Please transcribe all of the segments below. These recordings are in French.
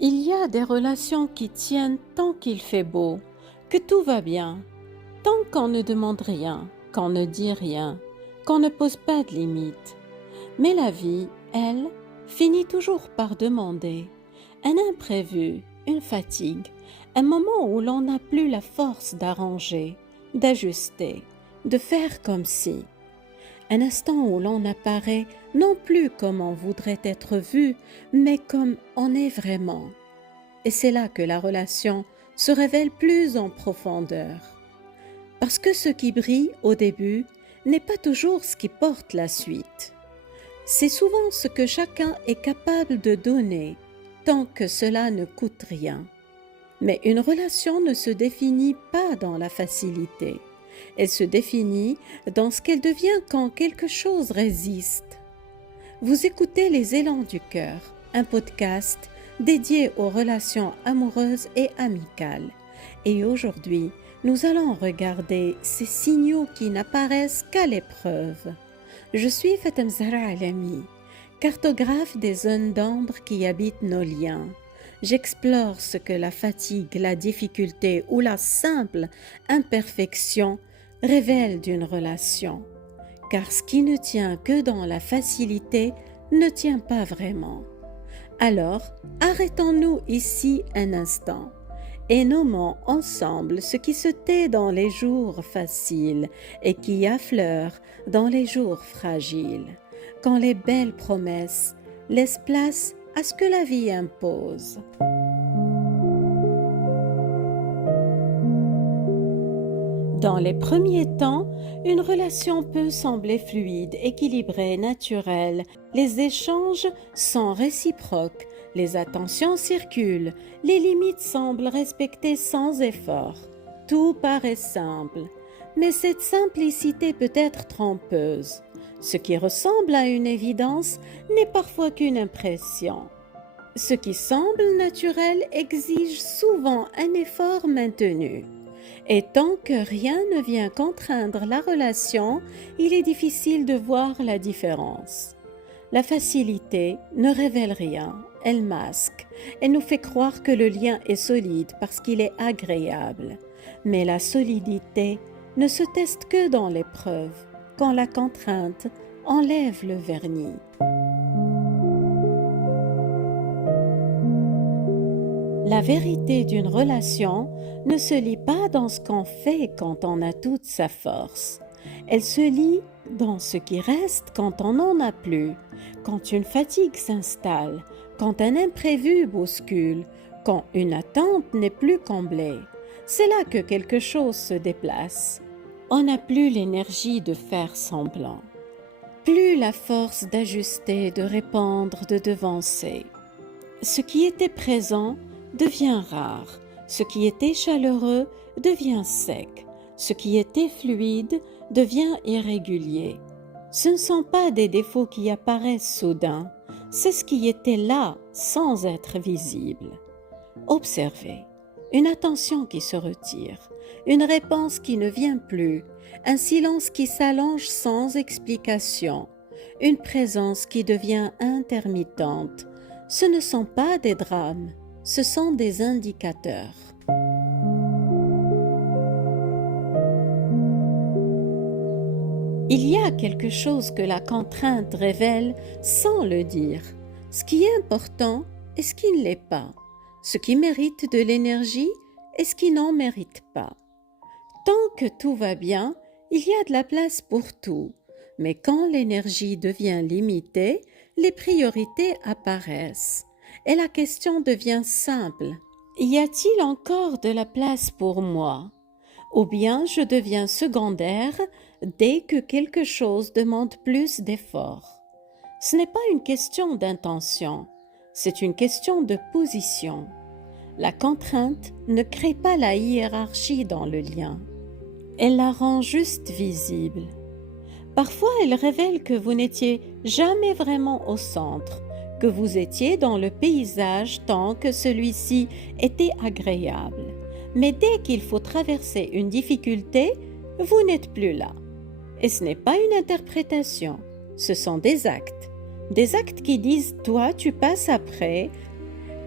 Il y a des relations qui tiennent tant qu'il fait beau, que tout va bien, tant qu'on ne demande rien, qu'on ne dit rien, qu'on ne pose pas de limites. Mais la vie, elle, finit toujours par demander un imprévu, une fatigue, un moment où l'on n'a plus la force d'arranger, d'ajuster, de faire comme si. Un instant où l'on apparaît non plus comme on voudrait être vu, mais comme on est vraiment. Et c'est là que la relation se révèle plus en profondeur. Parce que ce qui brille au début n'est pas toujours ce qui porte la suite. C'est souvent ce que chacun est capable de donner, tant que cela ne coûte rien. Mais une relation ne se définit pas dans la facilité. Elle se définit dans ce qu'elle devient quand quelque chose résiste. Vous écoutez Les Élans du cœur, un podcast dédié aux relations amoureuses et amicales. Et aujourd'hui, nous allons regarder ces signaux qui n'apparaissent qu'à l'épreuve. Je suis Fatem Zahra Alami, cartographe des zones d'ombre qui habitent nos liens. J'explore ce que la fatigue, la difficulté ou la simple imperfection révèlent d'une relation. Car ce qui ne tient que dans la facilité ne tient pas vraiment. Alors, arrêtons-nous ici un instant et nommons ensemble ce qui se tait dans les jours faciles et qui affleure dans les jours fragiles, quand les belles promesses laissent place à ce que la vie impose. Dans les premiers temps, une relation peut sembler fluide, équilibrée, naturelle. Les échanges sont réciproques, les attentions circulent, les limites semblent respectées sans effort. Tout paraît simple, mais cette simplicité peut être trompeuse. Ce qui ressemble à une évidence n'est parfois qu'une impression. Ce qui semble naturel exige souvent un effort maintenu. Et tant que rien ne vient contraindre la relation, il est difficile de voir la différence. La facilité ne révèle rien, elle masque, elle nous fait croire que le lien est solide parce qu'il est agréable. Mais la solidité ne se teste que dans l'épreuve, quand la contrainte enlève le vernis. La vérité d'une relation ne se lit pas dans ce qu'on fait quand on a toute sa force. Elle se lit dans ce qui reste quand on n'en a plus, quand une fatigue s'installe, quand un imprévu bouscule, quand une attente n'est plus comblée. C'est là que quelque chose se déplace. On n'a plus l'énergie de faire semblant, plus la force d'ajuster, de répondre, de devancer. Ce qui était présent devient rare, ce qui était chaleureux devient sec, ce qui était fluide devient irrégulier. Ce ne sont pas des défauts qui apparaissent soudain, c'est ce qui était là sans être visible. Observez, une attention qui se retire, une réponse qui ne vient plus, un silence qui s'allonge sans explication, une présence qui devient intermittente. Ce ne sont pas des drames, ce sont des indicateurs. Il y a quelque chose que la contrainte révèle sans le dire, ce qui est important et ce qui ne l'est pas, ce qui mérite de l'énergie et ce qui n'en mérite pas. Tant que tout va bien, il y a de la place pour tout, mais quand l'énergie devient limitée, les priorités apparaissent. Et la question devient simple. Y a-t-il encore de la place pour moi? Ou bien je deviens secondaire dès que quelque chose demande plus d'efforts? Ce n'est pas une question d'intention, c'est une question de position. La contrainte ne crée pas la hiérarchie dans le lien. Elle la rend juste visible. Parfois, elle révèle que vous n'étiez jamais vraiment au centre, que vous étiez dans le paysage tant que celui-ci était agréable. Mais dès qu'il faut traverser une difficulté, vous n'êtes plus là. Et ce n'est pas une interprétation, ce sont des actes. Des actes qui disent « toi, tu passes après »,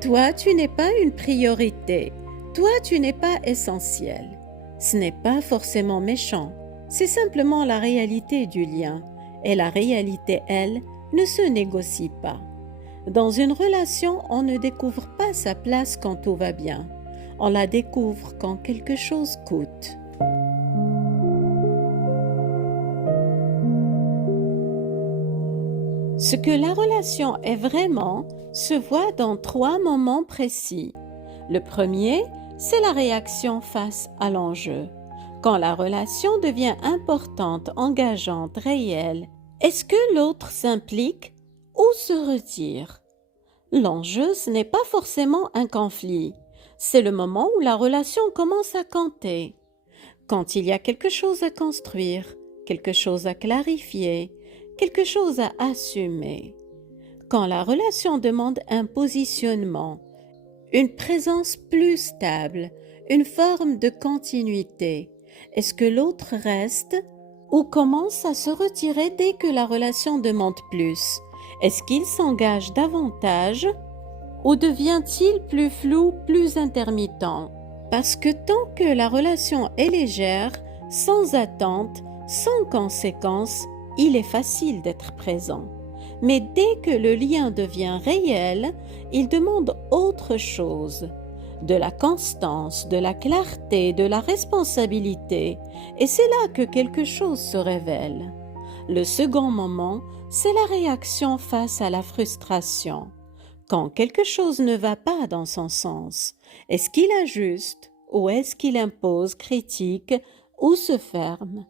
Toi, tu n'es pas une priorité. Toi, tu n'es pas essentiel. Ce n'est pas forcément méchant. C'est simplement la réalité du lien. Et la réalité, elle, ne se négocie pas. Dans une relation, on ne découvre pas sa place quand tout va bien. On la découvre quand quelque chose coûte. Ce que la relation est vraiment se voit dans 3 moments précis. Le premier, c'est la réaction face à l'enjeu. Quand la relation devient importante, engageante, réelle, est-ce que l'autre s'implique ou se retire? L'enjeu, ce n'est pas forcément un conflit. C'est le moment où la relation commence à compter. Quand il y a quelque chose à construire, quelque chose à clarifier, quelque chose à assumer. Quand la relation demande un positionnement, une présence plus stable, une forme de continuité, est-ce que l'autre reste ou commence à se retirer dès que la relation demande plus? Est-ce qu'il s'engage davantage ou devient-il plus flou, plus intermittent? Parce que tant que la relation est légère, sans attente, sans conséquence, il est facile d'être présent. Mais dès que le lien devient réel, il demande autre chose. De la constance, de la clarté, de la responsabilité. Et c'est là que quelque chose se révèle. Le second moment, c'est la réaction face à la frustration. Quand quelque chose ne va pas dans son sens, est-ce qu'il ajuste ou est-ce qu'il impose, critique ou se ferme?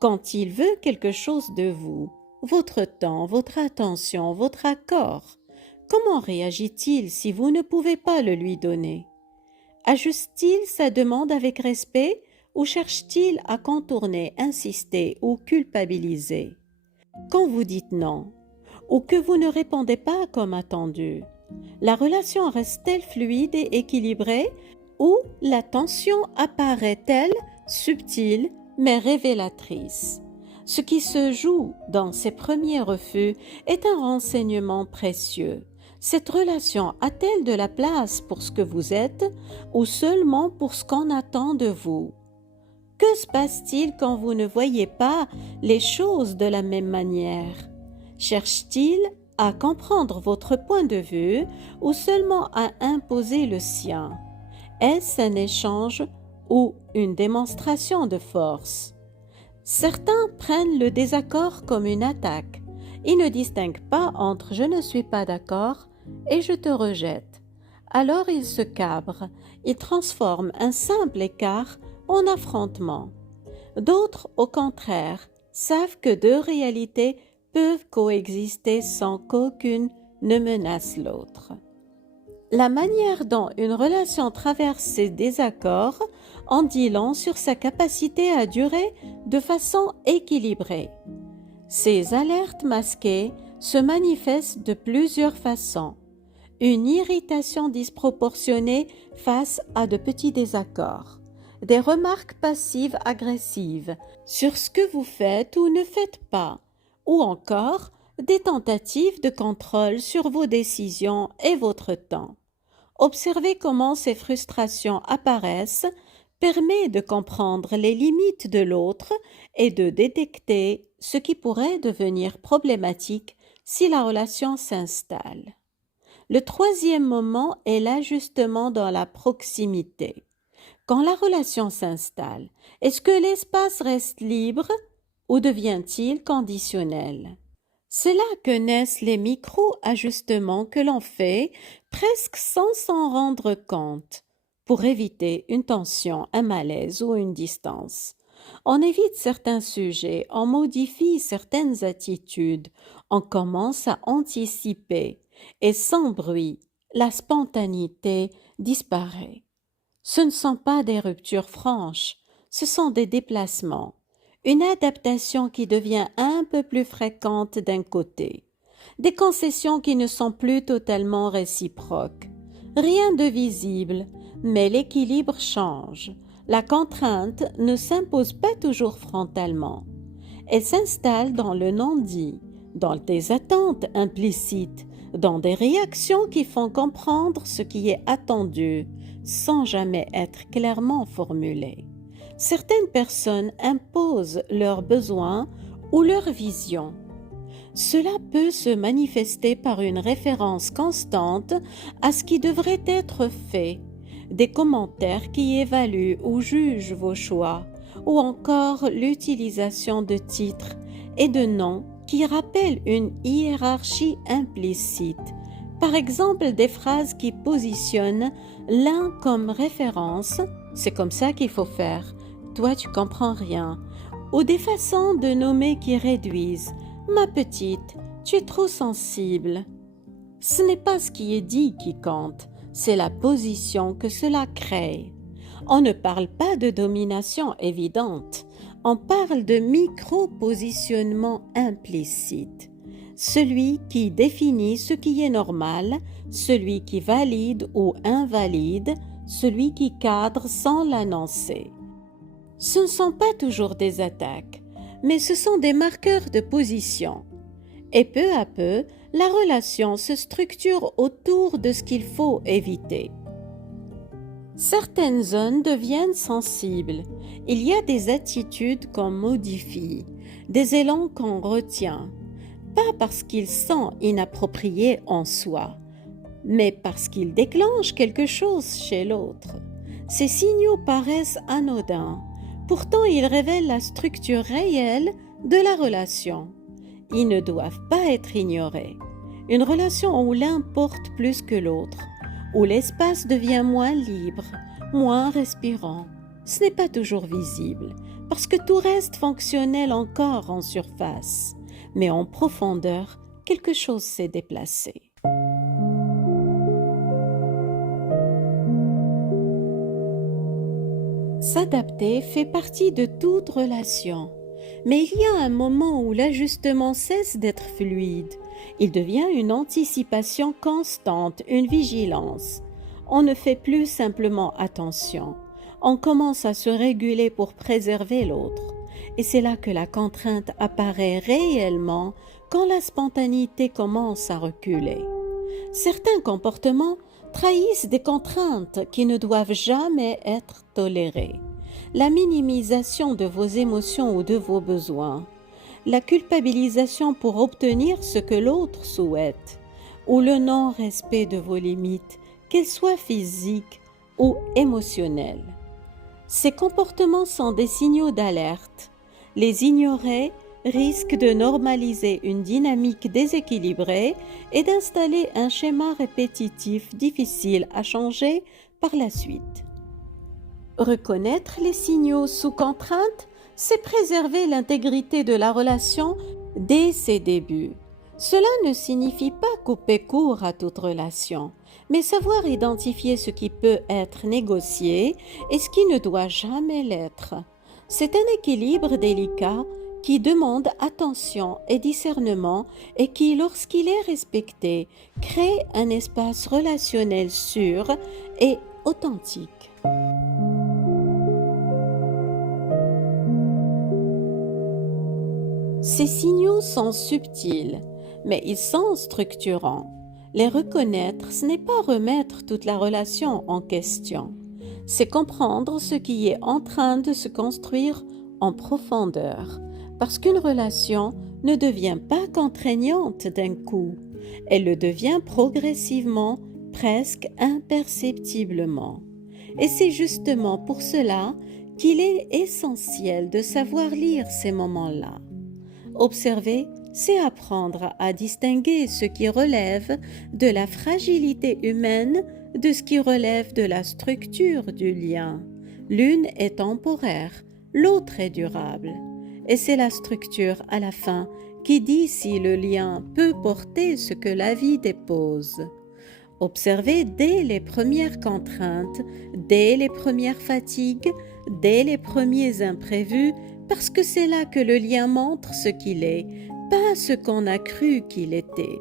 Quand il veut quelque chose de vous, votre temps, votre attention, votre accord, comment réagit-il si vous ne pouvez pas le lui donner? Ajuste-t-il sa demande avec respect ou cherche-t-il à contourner, insister ou culpabiliser? Quand vous dites non ou que vous ne répondez pas comme attendu, la relation reste-t-elle fluide et équilibrée ou la tension apparaît-elle subtile mais révélatrice? Ce qui se joue dans ces premiers refus est un renseignement précieux. Cette relation a-t-elle de la place pour ce que vous êtes ou seulement pour ce qu'on attend de vous? Que se passe-t-il quand vous ne voyez pas les choses de la même manière? Cherche-t-il à comprendre votre point de vue ou seulement à imposer le sien? Est-ce un échange ou une démonstration de force? Certains prennent le désaccord comme une attaque. Ils ne distinguent pas entre « je ne suis pas d'accord » et « je te rejette ». Alors ils se cabrent, ils transforment un simple écart en affrontement. D'autres, au contraire, savent que deux réalités peuvent coexister sans qu'aucune ne menace l'autre. La manière dont une relation traverse ces désaccords en dit long sur sa capacité à durer de façon équilibrée. Ces alertes masquées se manifestent de plusieurs façons. Une irritation disproportionnée face à de petits désaccords, des remarques passives agressives sur ce que vous faites ou ne faites pas, ou encore des tentatives de contrôle sur vos décisions et votre temps. Observer comment ces frustrations apparaissent permet de comprendre les limites de l'autre et de détecter ce qui pourrait devenir problématique si la relation s'installe. Le troisième moment est l'ajustement dans la proximité. Quand la relation s'installe, est-ce que l'espace reste libre ou devient-il conditionnel? C'est là que naissent les micro-ajustements que l'on fait presque sans s'en rendre compte pour éviter une tension, un malaise ou une distance. On évite certains sujets, on modifie certaines attitudes, on commence à anticiper et sans bruit, la spontanéité disparaît. Ce ne sont pas des ruptures franches, ce sont des déplacements. Une adaptation qui devient un peu plus fréquente d'un côté, des concessions qui ne sont plus totalement réciproques. Rien de visible, mais l'équilibre change. La contrainte ne s'impose pas toujours frontalement. Elle s'installe dans le non-dit, dans des attentes implicites, dans des réactions qui font comprendre ce qui est attendu sans jamais être clairement formulé. Certaines personnes imposent leurs besoins ou leur vision. Cela peut se manifester par une référence constante à ce qui devrait être fait, des commentaires qui évaluent ou jugent vos choix, ou encore l'utilisation de titres et de noms qui rappellent une hiérarchie implicite. Par exemple, des phrases qui positionnent l'un comme référence, c'est comme ça qu'il faut faire, toi tu comprends rien, ou des façons de nommer qui réduisent, ma petite, tu es trop sensible. Ce n'est pas ce qui est dit qui compte, c'est la position que cela crée. On ne parle pas de domination évidente, on parle de micro-positionnement implicite. Celui qui définit ce qui est normal, celui qui valide ou invalide, celui qui cadre sans l'annoncer. Ce ne sont pas toujours des attaques, mais ce sont des marqueurs de position. Et peu à peu, la relation se structure autour de ce qu'il faut éviter. Certaines zones deviennent sensibles. Il y a des attitudes qu'on modifie, des élans qu'on retient, pas parce qu'ils sont inappropriés en soi, mais parce qu'ils déclenchent quelque chose chez l'autre. Ces signaux paraissent anodins, pourtant ils révèlent la structure réelle de la relation. Ils ne doivent pas être ignorés. Une relation où l'un porte plus que l'autre, où l'espace devient moins libre, moins respirant, ce n'est pas toujours visible, parce que tout reste fonctionnel encore en surface, mais en profondeur, quelque chose s'est déplacé. S'adapter fait partie de toute relation, mais il y a un moment où l'ajustement cesse d'être fluide. Il devient une anticipation constante, une vigilance. On ne fait plus simplement attention. On commence à se réguler pour préserver l'autre. Et c'est là que la contrainte apparaît réellement quand la spontanéité commence à reculer. Certains comportements trahissent des contraintes qui ne doivent jamais être tolérées. La minimisation de vos émotions ou de vos besoins, la culpabilisation pour obtenir ce que l'autre souhaite, ou le non-respect de vos limites, qu'elles soient physiques ou émotionnelles. Ces comportements sont des signaux d'alerte. Les ignorer risque de normaliser une dynamique déséquilibrée et d'installer un schéma répétitif difficile à changer par la suite. Reconnaître les signaux sous contrainte, c'est préserver l'intégrité de la relation dès ses débuts. Cela ne signifie pas couper court à toute relation, mais savoir identifier ce qui peut être négocié et ce qui ne doit jamais l'être. C'est un équilibre délicat qui demande attention et discernement et qui, lorsqu'il est respecté, crée un espace relationnel sûr et authentique. Ces signaux sont subtils, mais ils sont structurants. Les reconnaître, ce n'est pas remettre toute la relation en question. C'est comprendre ce qui est en train de se construire en profondeur, parce qu'une relation ne devient pas contraignante d'un coup. Elle le devient progressivement, presque imperceptiblement. Et c'est justement pour cela qu'il est essentiel de savoir lire ces moments-là. Observer, c'est apprendre à distinguer ce qui relève de la fragilité humaine de ce qui relève de la structure du lien. L'une est temporaire, l'autre est durable. Et c'est la structure à la fin qui dit si le lien peut porter ce que la vie dépose. Observer dès les premières contraintes, dès les premières fatigues, dès les premiers imprévus, parce que c'est là que le lien montre ce qu'il est, pas ce qu'on a cru qu'il était.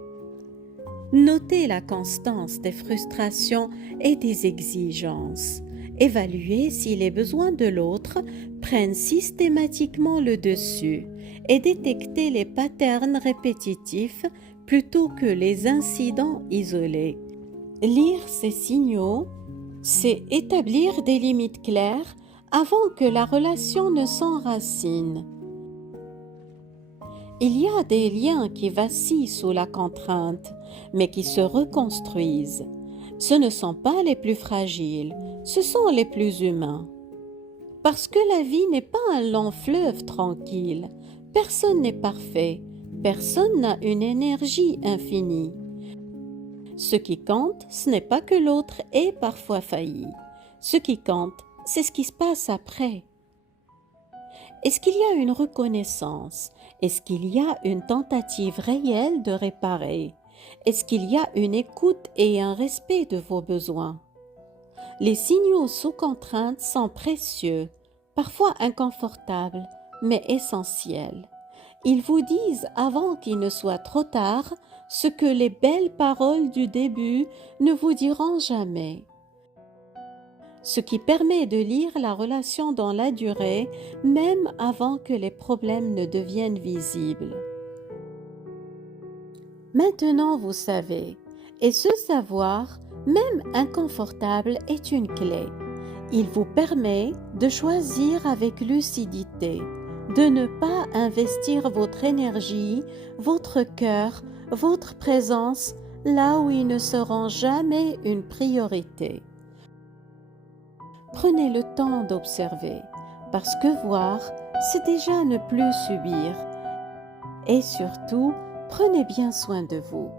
Notez la constance des frustrations et des exigences. Évaluez si les besoins de l'autre prennent systématiquement le dessus et détectez les patterns répétitifs plutôt que les incidents isolés. Lire ces signaux, c'est établir des limites claires avant que la relation ne s'enracine. Il y a des liens qui vacillent sous la contrainte, mais qui se reconstruisent. Ce ne sont pas les plus fragiles, ce sont les plus humains. Parce que la vie n'est pas un long fleuve tranquille. Personne n'est parfait, personne n'a une énergie infinie. Ce qui compte, ce n'est pas que l'autre ait parfois failli. Ce qui compte, c'est ce qui se passe après. Est-ce qu'il y a une reconnaissance? Est-ce qu'il y a une tentative réelle de réparer? Est-ce qu'il y a une écoute et un respect de vos besoins? Les signaux sous contrainte sont précieux, parfois inconfortables, mais essentiels. Ils vous disent avant qu'il ne soit trop tard ce que les belles paroles du début ne vous diront jamais. Ce qui permet de lire la relation dans la durée, même avant que les problèmes ne deviennent visibles. Maintenant, vous savez, et ce savoir, même inconfortable, est une clé. Il vous permet de choisir avec lucidité, de ne pas investir votre énergie, votre cœur, votre présence là où ils ne seront jamais une priorité. Prenez le temps d'observer, parce que voir, c'est déjà ne plus subir. Et surtout, prenez bien soin de vous.